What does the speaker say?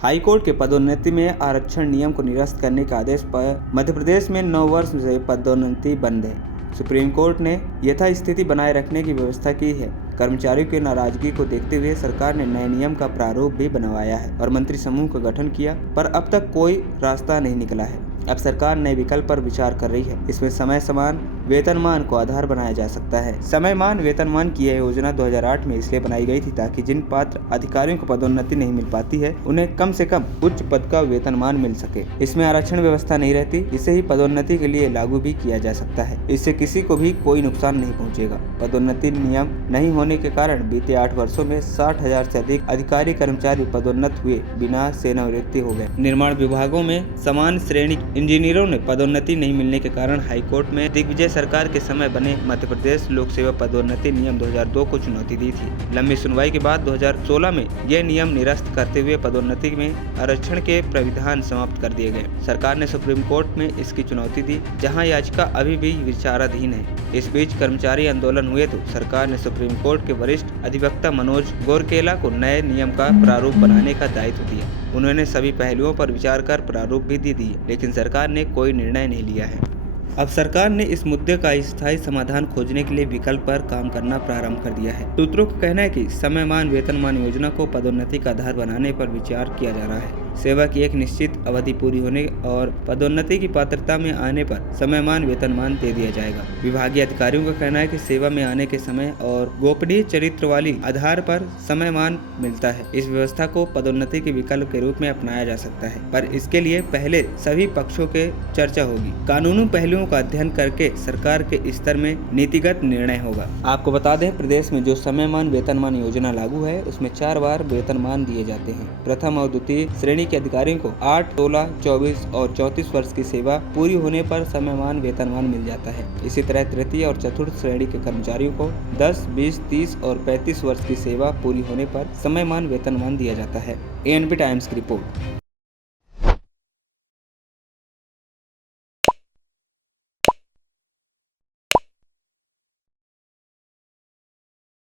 High court के पदोन्नति में आरक्षण नियम को निरस्त करने के आदेश पर मध्य प्रदेश में 9 वर्ष से पदोन्नति बंद है। सुप्रीम कोर्ट ने यथास्थिति बनाए रखने की व्यवस्था की है। कर्मचारियों की नाराजगी को देखते हुए सरकार ने नए नियम का प्रारूप भी बनवाया है और मंत्री समूह का गठन किया, पर अब तक कोई रास्ता नहीं निकला है। अब सरकार नए विकल्प पर विचार कर रही है। इसमें समय समान वेतनमान को आधार बनाया जा सकता है। समयमान वेतनमान की यह योजना 2008 में इसलिए बनाई गई थी ताकि जिन पात्र अधिकारियों को पदोन्नति नहीं मिल पाती है उन्हें कम से कम उच्च पद का वेतनमान मिल सके। इसमें आरक्षण व्यवस्था नहीं रहती, इसे ही पदोन्नति के लिए लागू भी किया जा सकता है। इससे किसी को भी कोई नुकसान नहीं पहुँचेगा। पदोन्नति नियम नहीं होने के कारण बीते 8 वर्षों में 60,000 से अधिक अधिकारी कर्मचारी पदोन्नत हुए बिना सेवानिवृत्ति हो गए। निर्माण विभागों में समान श्रेणी इंजीनियरों ने पदोन्नति नहीं मिलने के कारण हाईकोर्ट में दिग्विजय सरकार के समय बने मध्य प्रदेश लोक सेवा पदोन्नति नियम 2002 को चुनौती दी थी। लंबी सुनवाई के बाद 2016 में यह नियम निरस्त करते हुए पदोन्नति में आरक्षण के प्राविधान समाप्त कर दिए गए। सरकार ने सुप्रीम कोर्ट में इसकी चुनौती दी, जहां याचिका अभी भी विचाराधीन है। इस बीच कर्मचारी आंदोलन हुए तो सरकार ने सुप्रीम कोर्ट के वरिष्ठ अधिवक्ता मनोज गोरकेला को नए नियम का प्रारूप बनाने का दायित्व दिया। उन्होंने सभी पहलुओं पर विचार कर प्रारूप भी दे दिए, लेकिन सरकार ने कोई निर्णय नहीं लिया है। अब सरकार ने इस मुद्दे का स्थायी समाधान खोजने के लिए विकल्प पर काम करना प्रारंभ कर दिया है। सूत्रों का कहना है कि समयमान वेतनमान योजना को पदोन्नति का आधार बनाने पर विचार किया जा रहा है। सेवा की एक निश्चित अवधि पूरी होने और पदोन्नति की पात्रता में आने पर समयमान वेतनमान दे दिया जाएगा। विभागीय अधिकारियों का कहना है कि सेवा में आने के समय और गोपनीय चरित्र वाली आधार पर समयमान मिलता है। इस व्यवस्था को पदोन्नति के विकल्प के रूप में अपनाया जा सकता है, पर इसके लिए पहले सभी पक्षों के चर्चा होगी। कानूनी पहलुओं का अध्ययन करके सरकार के स्तर में नीतिगत निर्णय होगा। आपको बता दें, प्रदेश में जो समयमान वेतनमान योजना लागू है उसमें 4 बार वेतनमान दिए जाते हैं। प्रथम और द्वितीय श्रेणी के अधिकारियों को 8, 16, 24 और 34 वर्ष की सेवा पूरी होने पर समयमान वेतनमान मिल जाता है। इसी तरह तृतीय और चतुर्थ श्रेणी के कर्मचारियों को 10, 20, 30 और 35 वर्ष की सेवा पूरी होने पर समयमान वेतनमान दिया जाता है। ANP टाइम्स की रिपोर्ट।